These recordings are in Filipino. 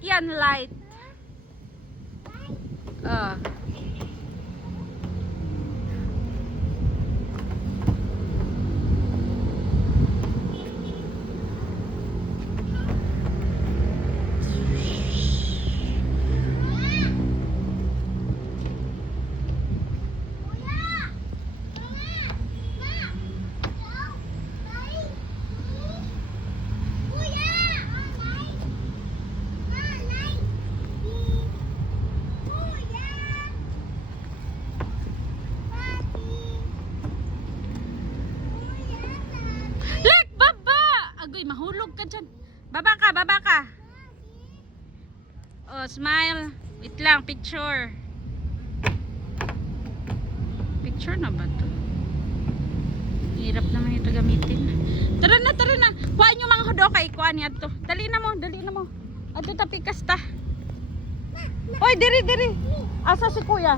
yan, light. Oh. Agoy, mahulog ka dyan. Baba ka, baba ka. Oh, smile. Wait lang, picture. Picture na ba to? Hirap naman ito gamitin. Tara na, tara na. Kuhaan nyo mga hudo kay kuhaan niya to. Dali na mo, dali na mo. Ato tapikas ta. Oy, diri, diri. Asa si kuya?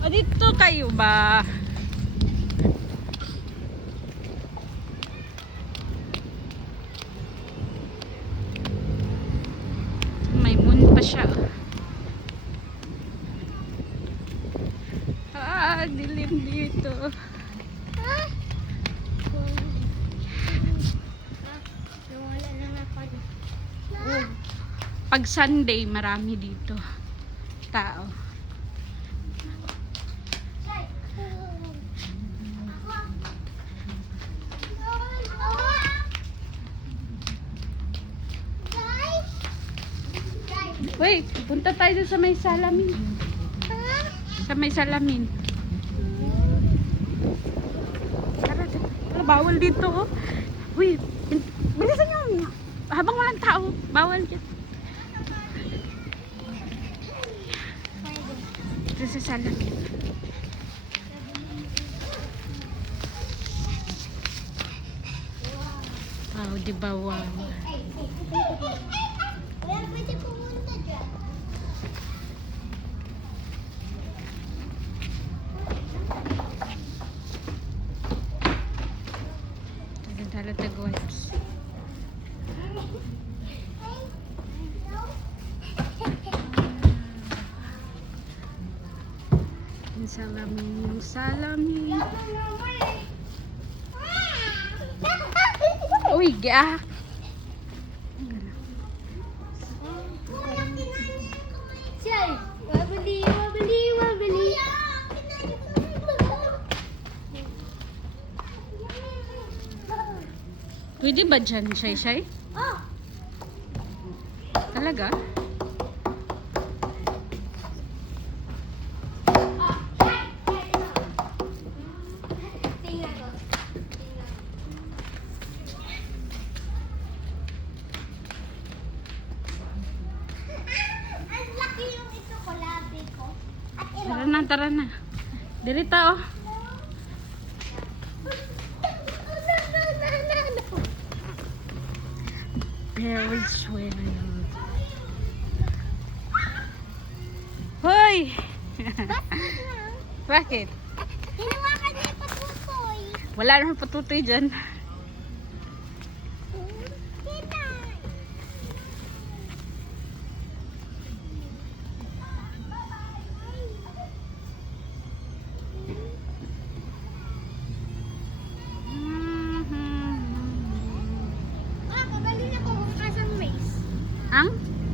O, dito kayo ba? May moon pa siya. Ah, dilim dito. Pag Sunday, marami dito tao. Wait, punta tayo sa may salamin. Sa may salamin. Tara, tara, bawal dito. Oh. Wait, bilisan nyo. Habang walang tao, bawal dyan. Ito sa salamin. Wow, diba wow. Tala tagwats. Yung salamin, yung salamin. Uy, giyak. Wabali, wabali, wabali. Pwede ba dyan, Shay? Oh. Talaga? Tingnan ko. Ang laki yung ito ko, labi ko. At Tara na, tara na. Dirita, oh. Very swimming. Hoy! Bakit? Hinawakan niya yung patutoy. Wala naman patutoy dyan. Kita. Ah, kabali na ko kung asang maze. Ang?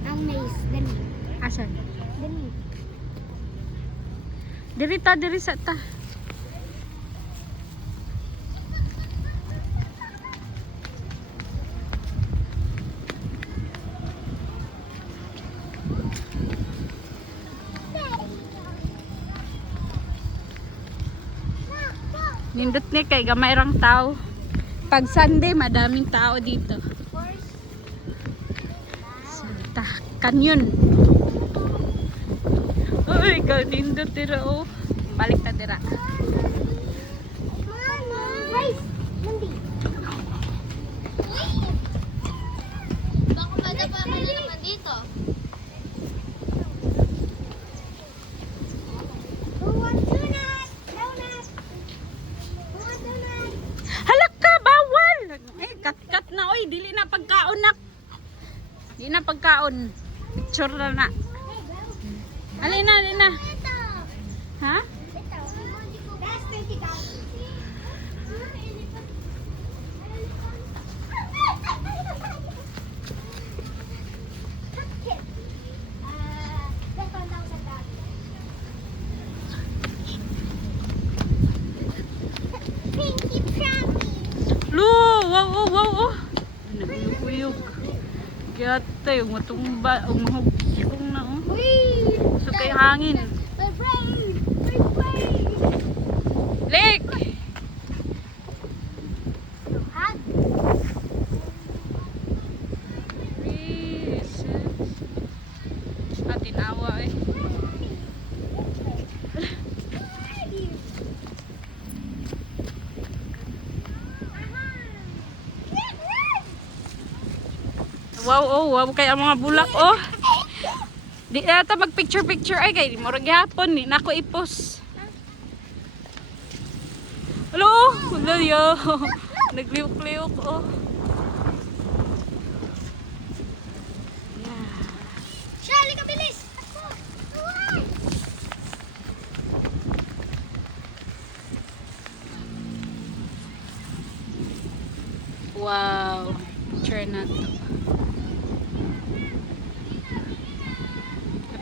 Ang maze, dali. Asan? Dali. Dirita, dirisa ta. Nindot ni kay gamay rang tao. Pag Sunday, madaming tao dito. Santa Canyon. Uy, nindot tira oh. Balik na tira. Guys, nandi. Baka madapa ka na naman dito. Who wants donut? Donut. Who wants donut? Halak ka, bawal! Eh, kat-kat magkaon. Picture na na. Alin na, alin na. Ito. Ha? Ito. That's 20,000. That's 1,000. Pinky Promise. Lu, wow, wow, wow, oh. Naguyog-uyog. Kaya tayo, matumba, mahugkong na, oh. Wait. So kay hangin. My brain. My brain. Lake! Hug. Tinawa eh. Wow, oh, wow, kaya mga bulak, oh. Di ata mag picture ay kay mo gyapon ni nako ipos. Hello, hello yo. Nagliwok-liwok, oh. Yeah. Shali ka bilis. Ako. Tuway. Wow, picture na to.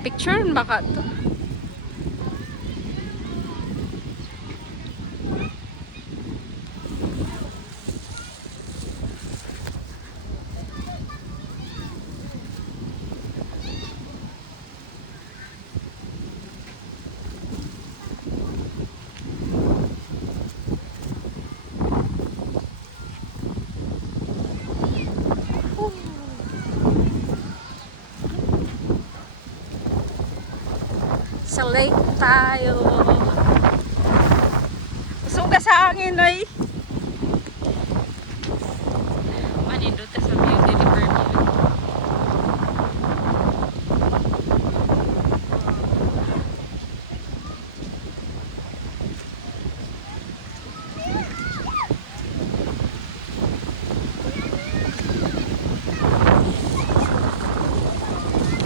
Picture baka to. Sa lake tayo. Suga sa hangin ay. Manindot sa view deliver view.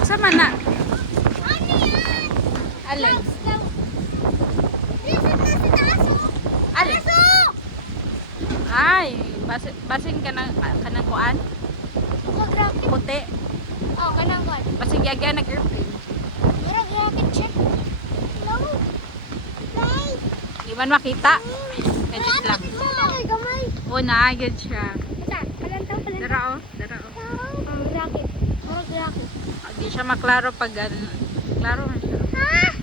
Sama na. Alin? Alin? Ay, basin ka ng kuan? Puti. Oh, kanang kon. Basin yagya nag-airplane. Murag rocket ship. Hello. Play. Di man makita. Gadget lang. Gamay, gamay. O, naagad siya. Basta, kalantaw, kalantaw. Dara o, dara o. Rocket. Murag rocket. Di siya maklaro pag ano. Klaro na siya. Ha?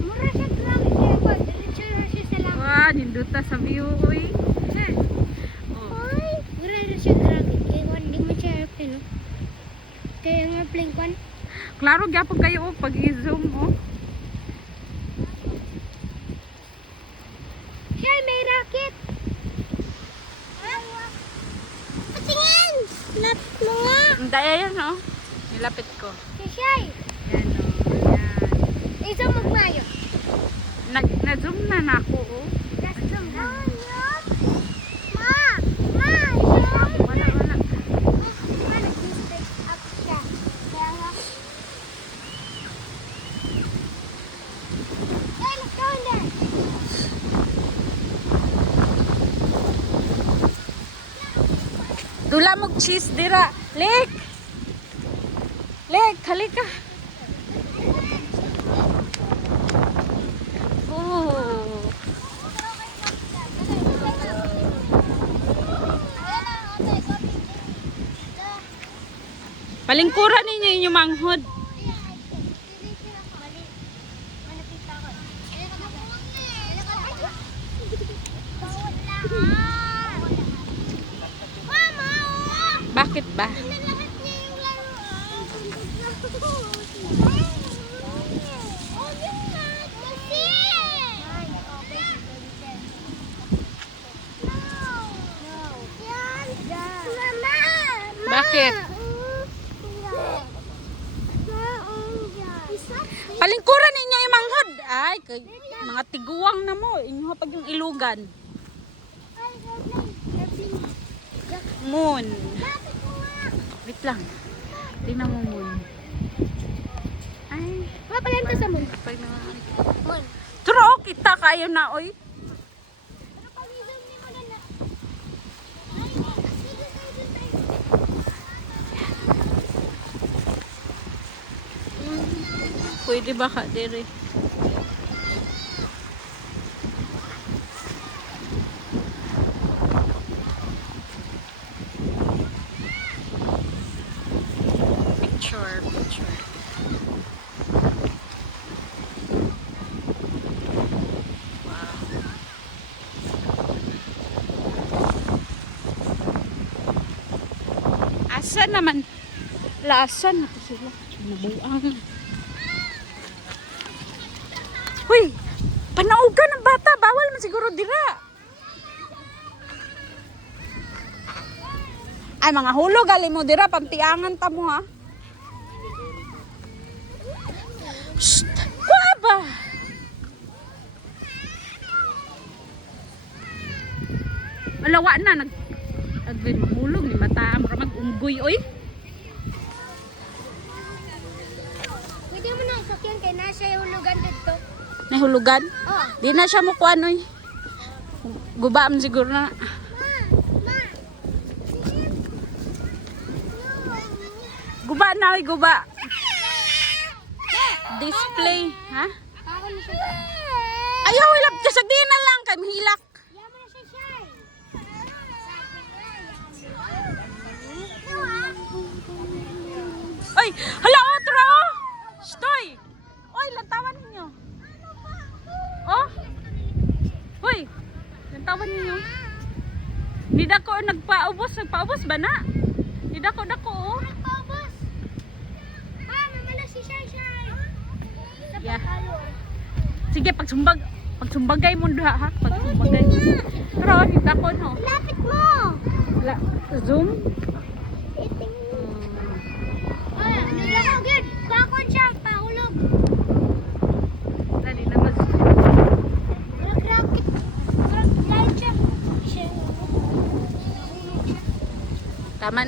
Murag siya rocket. Kaya ba, diretso na siya sa langit. Wow, ninduta sa view, uy. Oh. Ay, murag na siya rocket. Kaya kung hindi mo siya airplane, no? Kaya nga plane kon. Klaro gyapon kayo oh, pag i-zoom oh. Siya, may rocket. Patingin! Lapit mo nga. Ang daya yan oh. Nilapit ko. Siya, Yan oh. Yan. isang magmayo. Na-zoom na ako oh. That's the one, yun. Ma! Ma! Wala, wala. Ma, nag-mistake up siya. Kaya nga. Hey, let's go in there. Dula mong cheese dira. Lek! Lek, halika. Oh. Palingkuran ninyo inyong manghod. Bakit ba? Bakit? Palingkuran ninyo yung manghod. Ay, mga tiguang na mo. Inyo pag yung ilugan. Moon. Wait lang. Tingnan mo moon. Ay, Mapalenta sa moon. pag naman. Moon. Turo, kita kayo na, oy. Pero pag-isang ni mo na. Pwede ba ka, dire? Picture. Asa naman? Lasan na to sila. Nabuang. Huy! Panaugan ng bata. Bawal man siguro dira. Ay, mga hulog. Gali mo dira. Pampiangan ta mo, ha? Shh! Kuha ba? Alawa na. Agay mahulog ni mata. Mura mag-unggoy, oy. Pwede mo na isakyan kay nasa yung hulugan dito. Nahulugan? Oh. Di na siya mukuha, oy. Gubaam siguro na. Guba na, oy. Guba. Display. Ha? Ako na siya. Ayaw, ilap. Kasagdiin na lang. Kay mahilak. Yaman na siya siya. Ay, hala, otro! Stoy! Oy, lantawan ninyo. Oh? Hoy, lantawan ninyo. Hindi dako nagpaubos ba na? Hindi dako, oh. Paubos. Mamala si Shai Shai. Yeah. Sige, pagsumbagay mo ha, pagsumbagay. Pero, hindi dako, no. Lapit mo. Zoom? Nagyan ko, good. Bakon siya, pahulog. Dali na mas. Nag-rocket. Nag-light siya. Tama na.